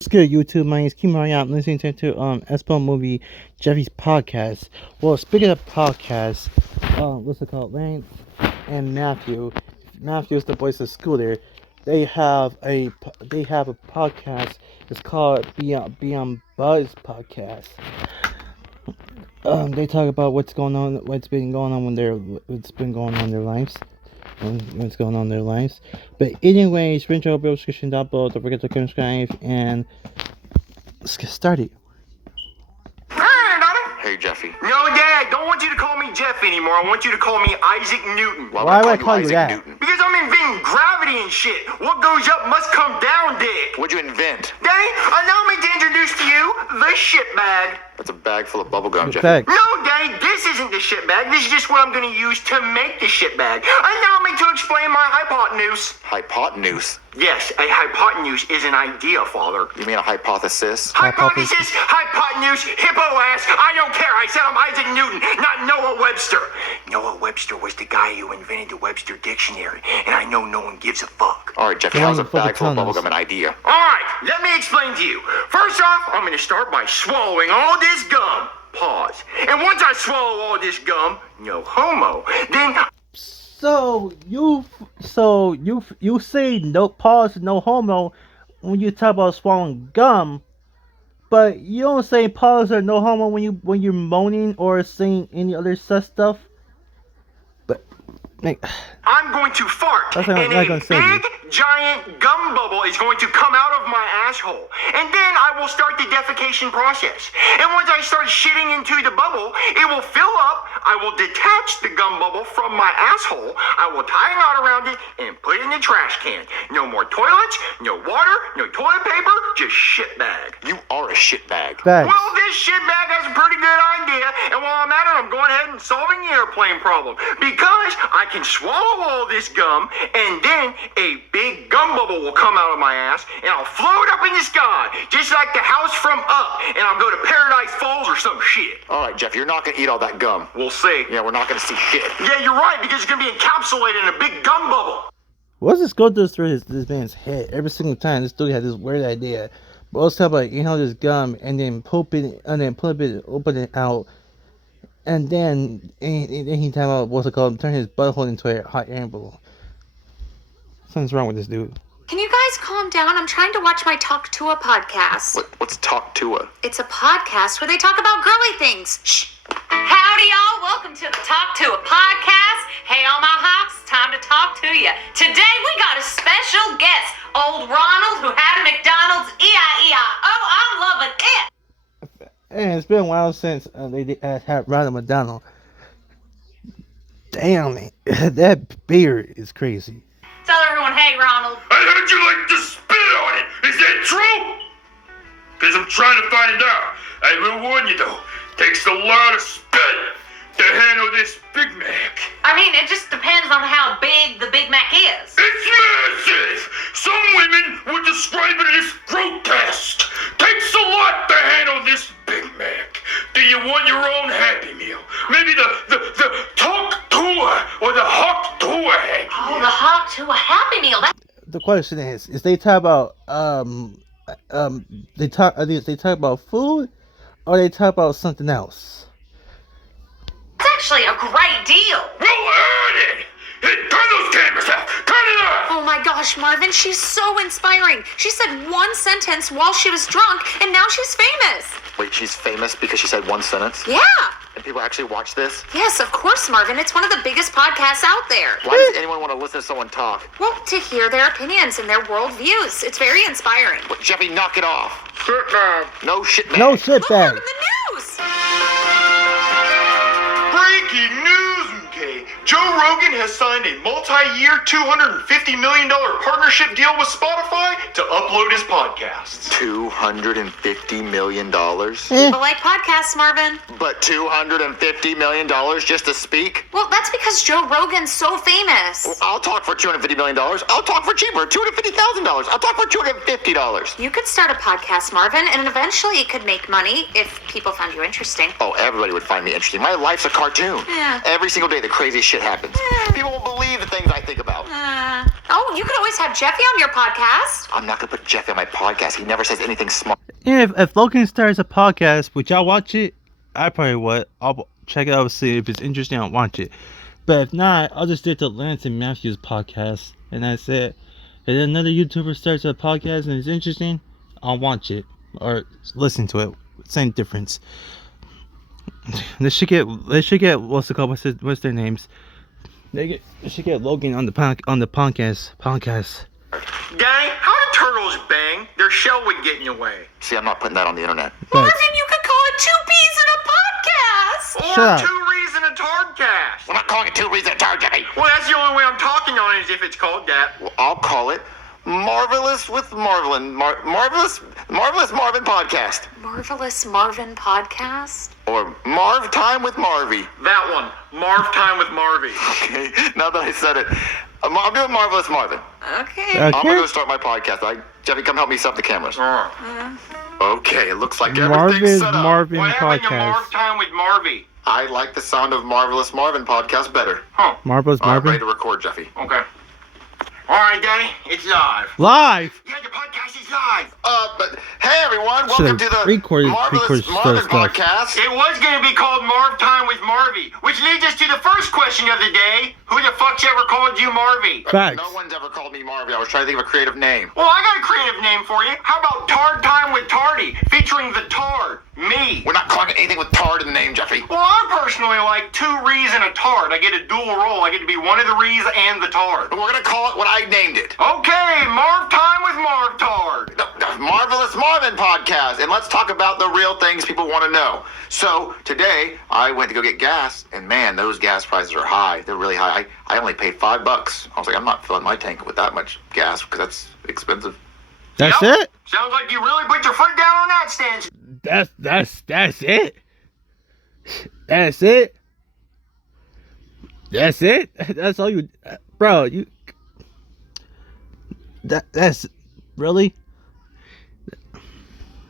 What's good, YouTube? My name is Kim Ryan. I'm listening to Espo movie Jeffy'S podcast. Well, speaking of podcasts, what's it called? Lance and Matthew. Matthew's the voice of Scooter. They have a podcast. It's called Beyond Buzz podcast. They talk about what's been going on in their lives. What's going on in their lives. But anyways, rinse your subscription down below. Don't forget to subscribe and let's get started. Hey, Jeffy. No, Dad, I don't want you to call me Jeff anymore. I want you to call me Isaac Newton. Why would I call you that? Newton? Because I'm inventing gravity and shit. What goes up must come down, Dick. What'd you invent? Daddy, allow me to introduce to you the shit bag. That's a bag full of bubblegum, Jeffy. Bag. No, Daddy, this isn't the shit bag. This is just what I'm going to use to make the shit bag. Allow me to explain my hypotenuse. Hypotenuse? Yes, a hypotenuse is an idea, Father. You mean a hypothesis? Hypothesis, hypotenuse, hippo ass. I don't care. I said I'm Isaac Newton, not Noah Webster. Noah Webster was the guy who invented the Webster Dictionary, and I know no one gives a fuck. All right, Jeffy, how's a bag full of bubblegum an idea? All right, let me explain to you. First off, I'm going to start by swallowing all this gum. Pause. And once I swallow all this gum, no homo, then... So you say no pause, no homo when you talk about swallowing gum, but you don't say pause or no homo when you're moaning or saying any other such stuff. But I'm going to fart, and a big, giant gum bubble is going to come out of my asshole. And then I will start the defecation process. And once I start shitting into the bubble, it will fill up, I will detach the gum bubble from my asshole, I will tie a knot around it, and put it in the trash can. No more toilets, no water, no toilet paper, just shit bag. You are a shit bag. Bags. Well, this shit bag has a pretty good idea, and while I'm at it, I'm going ahead and solving the airplane problem. Because I can swallow all this gum, and then a big gum bubble will come out of my ass, and I'll float up in the sky, just like the house from Up, and I'll go to Paradise Falls or some shit. All right, Jeff, you're not going to eat all that gum. We'll see. Yeah, we're not going to see shit. Yeah, you're right, because it's going to be encapsulated in a big gum bubble. What's this go through this man's head every single time? This dude had this weird idea. But let's talk about this gum and then poop it and then open it out. And then he talk about what's it called? Turn his butthole into a hot air balloon. Something's wrong with this dude. Can you guys calm down? I'm trying to watch my Talk to a podcast. What's Talk to a? It's a podcast where they talk about girly things. Shh. Howdy, y'all. Welcome to the Talk to a podcast. Hey, all my hawks, time to talk to you. Today, we got a special guest, old Ronald, who had a McDonald's. E-I-E-I-O. I'm loving it. And it's been a while since they had Ronald McDonald. Damn it, that beard is crazy. Tell everyone, hey, Ronald. I heard you like to spit on it. Is that true? Because I'm trying to find out. I will warn you though, takes a lot of spit to handle this Big Mac. I mean, it just depends on how big the Big Mac is. It's massive. Some women would describe it as grotesque. Takes a lot to handle this Big Mac. Do you want your own Happy Meal? Maybe the Talk Tour or the Hawk Tour Happy Meal. Oh, the Hawk to a Happy Meal. The question is they talk about they talk about food or they talk about something else? It's actually a great deal. Well, earn it. Hey, turn those cameras off. Turn it off. Oh my gosh, Marvin, she's so inspiring. She said one sentence while she was drunk, and now she's famous. Wait, she's famous because she said one sentence? Yeah. And people actually watch this? Yes, of course, Marvin. It's one of the biggest podcasts out there. Why does anyone want to listen to someone talk? Well, to hear their opinions and their worldviews. It's very inspiring. Wait, Jeffy, knock it off. Shit bag. No shit, man. No shit Look, bag. Marvin, the news. Breaking news, okay? Joe Rogan has signed a multi-year $250 million partnership deal with Spotify to upload his podcasts. $250 million? People like podcasts, Marvin. But $250 million just to speak? Well, that's because Joe Rogan's so famous. Well, I'll talk for $250 million. I'll talk for cheaper, $250,000. I'll talk for $250. You could start a podcast, Marvin, and eventually it could make money if people found you interesting. Oh, everybody would find me interesting. My life's a cartoon. Yeah. Every single day, the craziest shit happens. People won't believe the things I think about. Oh, you could always have Jeffy on your podcast. I'm not gonna put Jeffy on my podcast. He never says anything smart. And if Logan starts a podcast, would y'all watch it? I probably would. I'll check it out, see if it's interesting. I'll watch it. But if not, I'll just stick to Lance and Matthew's podcast, and that's it. If another YouTuber starts a podcast and it's interesting, I'll watch it or listen to it. Same difference. They should get what's it called? What's their names? They should get Logan on the podcast. Daddy, how do turtles bang? Their shell would get in your way. See, I'm not putting that on the internet. Marvin, you could call it Two Peas in a Podcast. Or Shut up. 2 Rees in a Tardcast. We're not calling it 2 Reasons Tard, Jeffy. Well, that's the only way I'm talking on it is if it's called that. Well, I'll call it Marvelous with Marvin. Marvelous Marvin Podcast. Marvelous Marvin Podcast. Or Marv Time with Marvy. That one. Marv Time with Marvy. Okay, now that I said it, I'm doing Marvelous Marvin. Okay. I'm gonna go start my podcast. Jeffy, come help me set up the cameras. Okay, it looks like everything's set up. Marvin What happened to podcast. Marv Time with Marvy? I like the sound of Marvelous Marvin podcast better. Huh. Marvelous I'm ready Marvin. to record, Jeffy. Okay. All right, Daddy, it's live. Live. Yeah, the podcast is live. But hey everyone, welcome to the Marvelous Marvin podcast. It was going to be called Marv Time with Marvy, which leads us to the first question of the day. Who the fuck's ever called you Marvy? Facts. No one's ever called me Marvy. I was trying to think of a creative name. Well, I got a creative name for you. How about Tard Time with Tardy, featuring the Tard, me? We're not calling it anything with Tard in the name, Jeffy. Well, I personally like 2 Rees and a Tard. I get a dual role. I get to be one of the Rees and the Tard. We're gonna call it what I named it. Okay, Marv Time with Marv Tard. The Marvelous Marvin podcast, and let's talk about the real things people want to know. So today I went to go get gas, and man, those gas prices are high. They're really high. I only paid $5. I was like, I'm not filling my tank with that much gas because that's expensive. That's Yep. it. Sounds like you really put your foot down on that stance. That's it. That's it. That's it. That's all you, bro. That's really.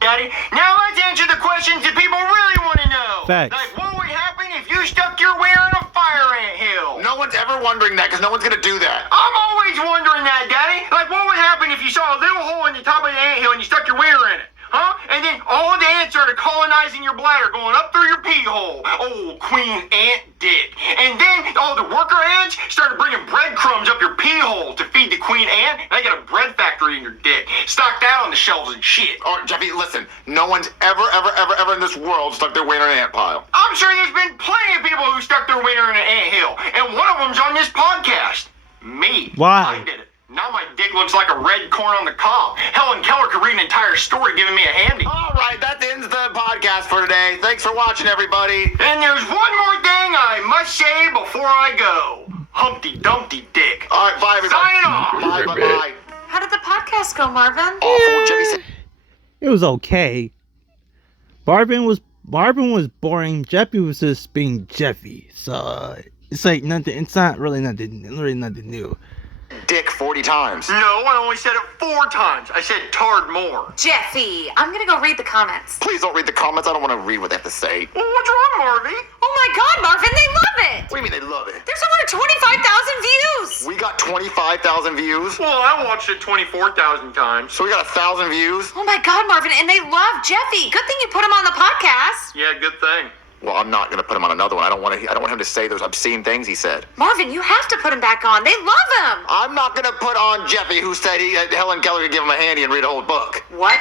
Daddy, now let's answer the questions that people really want to know. Facts. Like, what would happen if you stuck your wiener in a fire ant hill? No one's ever wondering that because no one's gonna do that. I'm always wondering that, Daddy. Like, what would happen if you saw a little hole in the top of the ant hill and you stuck your wiener in it? Huh? And then all the ants started colonizing your bladder, going up through your pee hole. Oh, Queen Ant Dick. And then all the worker ants started bringing breadcrumbs up your pee hole to feed the Queen Ant. Now you got a bread factory in your dick. Stock that on the shelves and shit. Oh, Jeffy, listen. No one's ever in this world stuck their wiener in an ant pile. I'm sure there's been plenty of people who stuck their wiener in an ant hill. And one of them's on this podcast. Me. Why? I did it. Now my dick looks like a red corn on the cob. Helen Keller could read an entire story giving me a handy. All right, that ends the podcast for today. Thanks for watching, everybody. And there's one more thing I must say before I go. Humpty Dumpty Dick. All right, bye, everybody. Sign off. Bye. How did the podcast go, Marvin? Awful, Jeffy said. It was okay. Marvin was boring. Jeffy was just being Jeffy. So it's like nothing. It's not really nothing. Really nothing new. Dick 40 times. No, I only said it 4 times. I said tard more. Jeffy, I'm gonna go read the comments. Please don't read the comments. I don't want to read what they have to say. Well, what's wrong, Marvy? Oh my God, Marvin, they love it. What do you mean they love it? There's over 25,000 views. We got 25,000 views. Well, I watched it 24,000 times. So we got 1,000 views. Oh my God, Marvin, and they love Jeffy. Good thing you put him on the podcast. Yeah, good thing. Well, I'm not going to put him on another one. I don't want him to say those obscene things he said. Marvin, you have to put him back on. They love him. I'm not going to put on Jeffy, who said Helen Keller could give him a handy and read a whole book. What?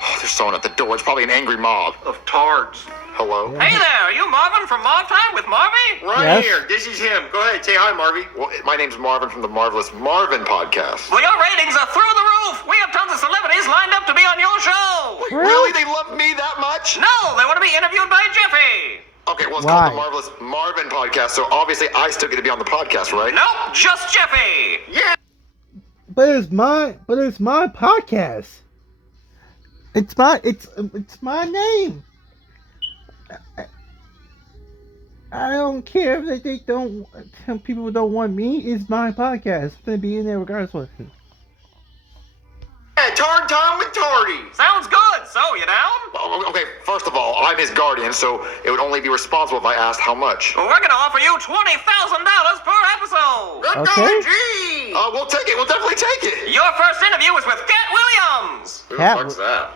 Oh, there's someone at the door. It's probably an angry mob. Of tards. Hello? Hey there, are you Marvin from Marv Time with Marvy? Right Yes. here. This is him. Go ahead, say hi, Marvy. Well, my name's Marvin from the Marvelous Marvin podcast. Well, your ratings are through the roof. We have tons of celebrities lined up to be on your show. Really? They love me that much? No, they want to be interviewed by Jeffy. Okay, well, it's Why? called the Marvelous Marvin podcast, so obviously I still get to be on the podcast, right? Nope, just Jeffy. Yeah. But it's my podcast. It's my name. I don't care if they don't. People don't want me. It's my podcast. I'm gonna be in there regardless of what. Yeah, Tard Time with Tardy. Sounds good. So, you down? Well, Well, okay, first of all, I'm his guardian, so it would only be responsible if I asked how much. We're gonna offer you $20,000 per episode. Okay. We'll take it. We'll definitely take it. Your first interview is with Cat Williams. Who Cat- the fuck's that?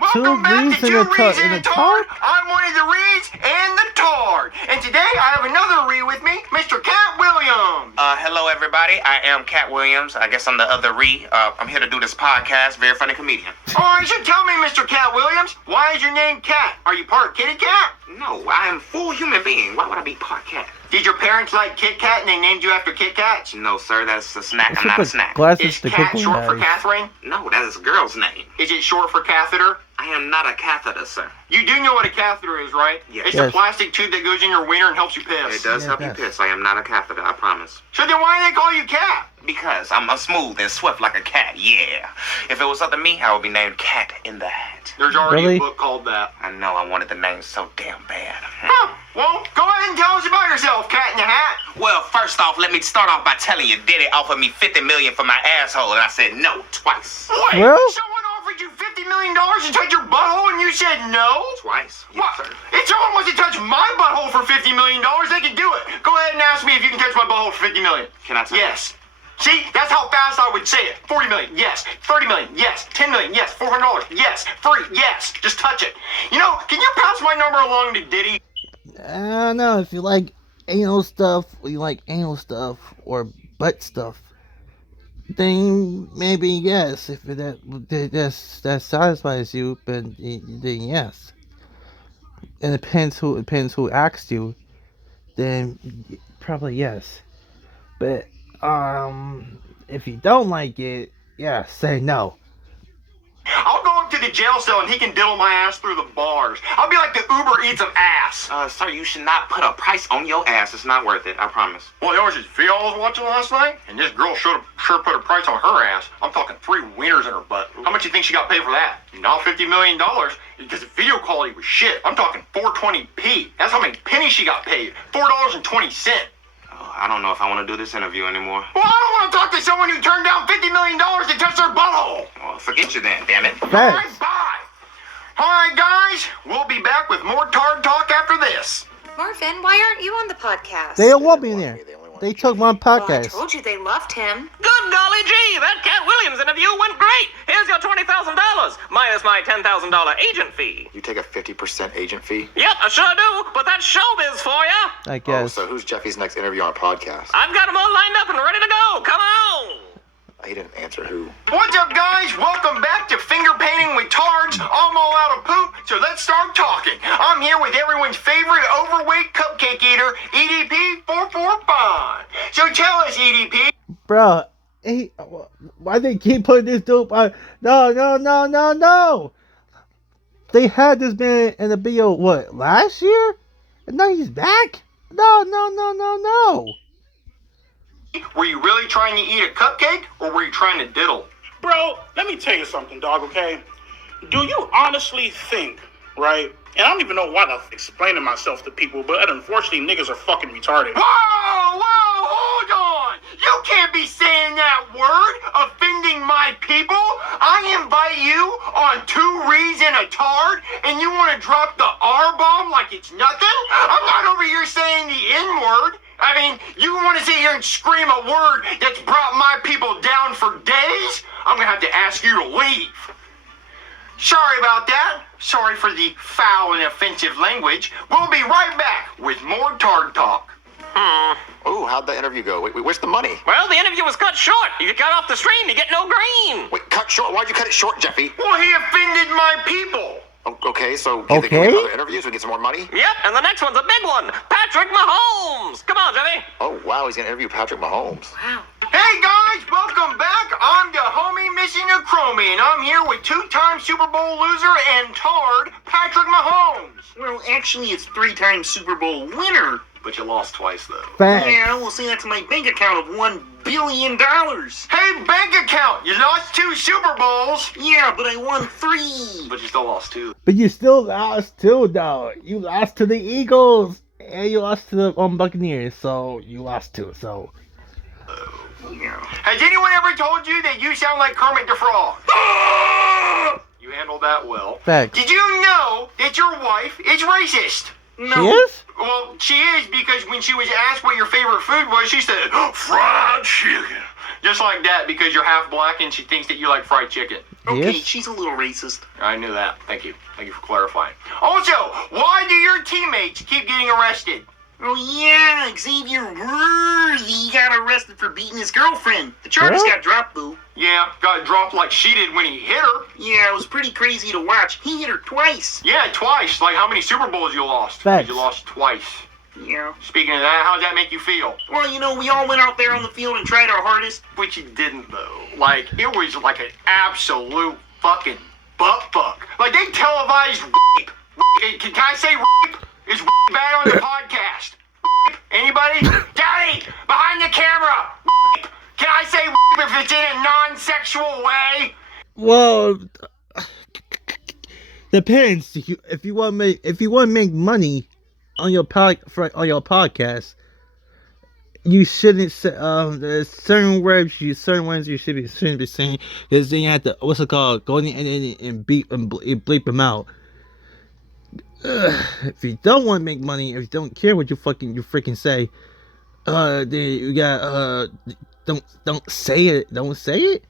Welcome back Reeds to and Two a Tard- Reeds and and a a Tard. Tard? I'm one of the Reeds and the Tard. And today I have another Reed with me, Mr. Cat Williams. Hello, everybody. I am Cat Williams. I guess I'm the other Ree. I'm here to do this podcast. Very funny comedian. All right, so tell me, Mr. Cat Williams, why is your name Cat? Are you part kitty cat? No, I am full human being. Why would I be part cat? Did your parents like Kit Kat and they named you after Kit Kats? No, sir. That's a snack. I'm She not a put snack. glasses Is to Cat Cookie short for eyes. Catherine? No, that is a girl's name. Is it short for catheter? I am not a catheter, sir. You do know what a catheter is, right? Yes. It's a Yes. plastic tube that goes in your wiener and helps you piss. It does Yeah, help you yes. piss. I am not a catheter. I promise. So then why do they call you Cat? Because I'm smooth and swift like a cat. Yeah. If it was up to me, I would be named Cat in the Hat. There's already Really? a book called that. I know. I wanted the name so damn bad. Huh. Well, go ahead and tell us about yourself, Cat in the Hat. Well, first off, let me start off by telling you, Diddy offered me $50 million for my asshole, and I said no twice. Wait, Well? someone offered you $50 million to touch your butthole and you said no? Twice? What? Yes, sir. If someone wants to touch my butthole for $50 million, they can do it. Go ahead and ask me if you can touch my butthole for $50 million. Can I tell Yes. See, that's how fast I would say it. 40 million, yes. 30 million, yes. 10 million, yes. $400, yes. Free, yes. Just touch it. You know, can you pass my number along to Diddy? I don't know if you like anal stuff, or you like anal stuff, or butt stuff. Then maybe yes. If that satisfies you, then yes. And it depends who asked you. Then probably yes. But if you don't like it, yeah, say no. I'll go up to the jail cell and he can diddle my ass through the bars. I'll be like the Uber Eats of ass. Sir, you should not put a price on your ass. It's not worth it. I promise. Well, there was this video I was watching last night, and this girl sure put a price on her ass. I'm talking 3 wieners in her butt. How much do you think she got paid for that? Not $50 million, because the video quality was shit. I'm talking 420p. That's how many pennies she got paid. $4.20. I don't know if I want to do this interview anymore. Well, I don't want to talk to someone who turned down $50 million to touch their butthole. Well, forget you then, damn it. All right, Thanks. bye. All right, guys, we'll be back with more Tard Talk after this. Marvin, why aren't you on the podcast? They don't want me in there. They took my Well, I podcast. told you they loved him. Good golly gee, that Cat Williams interview went great. Here's your $20,000 minus my $10,000 agent fee. You take a 50% agent fee? Yep, I sure do, but that's showbiz for ya. I Oh, guess. so who's Jeffy's next interview on a podcast? I've got them all lined up and ready to go. Come on. He didn't answer who. What's up, guys? Welcome back to Finger Painting with Tards. I'm all out of poop, so let's start talking. I'm here with everyone's favorite overweight cupcake eater, EDP 445. So tell us, EDP. Bro, hey, why they keep putting this dope on? No. They had this man in the video, what, last year? And now he's back? No. Were you really trying to eat a cupcake, or were you trying to diddle? Bro, let me tell you something, dog, okay? Do you honestly think, right? And I don't even know why I'm explaining myself to people, but unfortunately, niggas are fucking retarded. Whoa, hold on. You can't be saying that word, offending my people. I invite you on 2 Reeds and a Tard, and you want to drop the R-bomb like it's nothing? I'm not over here saying the N-word. I mean, you want to sit here and scream a word that's brought my people down for days? I'm going to have to ask you to leave. Sorry about that. Sorry for the foul and offensive language. We'll be right back with more Tard Talk. Ooh, how'd the interview go? Wait, where's the money? Well, the interview was cut short. If you cut off the stream, you get no green. Wait, cut short? Why'd you cut it short, Jeffy? Well, he offended my people. Okay, so can they Okay. get other interviews so we get some more money? Yep, and the next one's a big one. Patrick Mahomes. Come on, Jeffy. Oh, wow, he's gonna interview Patrick Mahomes. Wow. Hey, guys, welcome back. I'm the homie missing a chromie, and I'm here with 2-time Super Bowl loser and Tard, Patrick Mahomes. Well, actually, it's 3-time Super Bowl winner. But you lost twice, though. Facts. Yeah, well, see, that's my bank account of $1 billion. Hey, bank account, you lost 2 Super Bowls. Yeah, but I won 3. But you still lost 2. But you still lost too, though. You lost to the Eagles. And you lost to the Buccaneers. So you lost too, so. Yeah. Has anyone ever told you that you sound like Kermit the Frog? handled that well. Facts. Did you know that your wife is racist? No. She is? Well, she is because when she was asked what your favorite food was, she said, fried chicken. Just like that, because you're half black and she thinks that you like fried chicken. Okay, Yes? she's a little racist. I knew that. Thank you. Thank you for clarifying. Also, why do your teammates keep getting arrested? Oh yeah, Xavier Worthy got arrested for beating his girlfriend. The charges What? got dropped though. Yeah, got dropped like she did when he hit her. Yeah, it was pretty crazy to watch. He hit her twice. Yeah, twice. Like how many Super Bowls you lost? Facts. You lost twice. Yeah. Speaking of that, how does that make you feel? Well, you know, we all went out there on the field and tried our hardest. But you didn't though. Like it was like an absolute fucking butt fuck. Like they televised rape. Can I say rape? Is rape bad on the podcast? Rape? Anybody? Daddy, behind the camera. Rape. Can I say rape if it's in a non-sexual way? Well, depends. If you want to make money on your podcast, you shouldn't say there's certain words you shouldn't be saying, because then you have to go in and bleep them out. If you don't want to make money, if you don't care what you freaking say, then you got don't say it. Don't say it,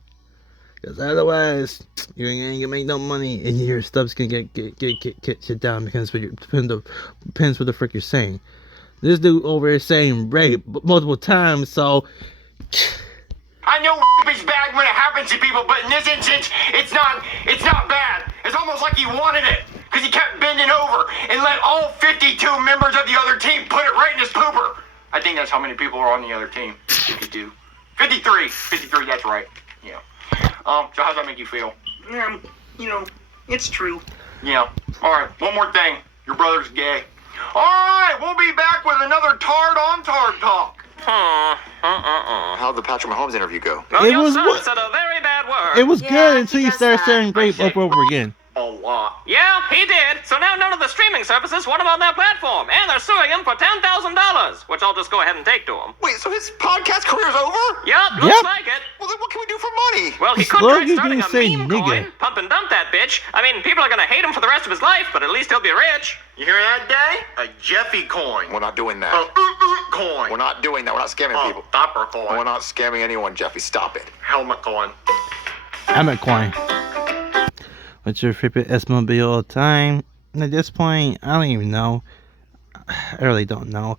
because otherwise you ain't gonna make no money and your stuff's gonna get shit down, because depends what the frick you're saying. This dude over here saying rape multiple times, so I know rape is bad when it happens to people, but in this instance, it's not bad. It's almost like he wanted it, because he kept bending over and let all 52 members of the other team put it right in his pooper. I think that's how many people are on the other team. 52. 53, that's right. Yeah. So how's that make you feel? You know, it's true. Yeah. Alright, one more thing. Your brother's gay. Alright, we'll be back with another Tard on Tard talk. How'd the Patrick Mahomes interview go? Well, It your was son what- said a very bad word. it was Yeah, good he until you does started that. saying rape over and over again. A lot. Yeah, he did. So now none of the streaming services want him on their platform, and they're suing him for $10,000, which I'll just go ahead and take to him. Wait, so his podcast career's over? Yup, looks Yep. like it. Well, then what can we do for money? Well, he As could long try as you starting didn't a say meme nigga. coin, pump and dump that bitch. I mean, people are gonna hate him for the rest of his life, but at least he'll be rich. You hear that, Daddy? A Jeffy coin. We're not doing that. Coin. We're not doing that. We're not scamming people. Stopper coin. We're not scamming anyone, Jeffy. Stop it. Helmet coin. I'm at Quine. What's your favorite S-Mobile all the time? At this point, I don't even know. I really don't know.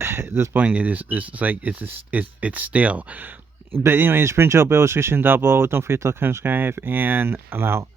At this point, it's stale. But anyways, print your bill, subscription double. Don't forget to subscribe, and I'm out.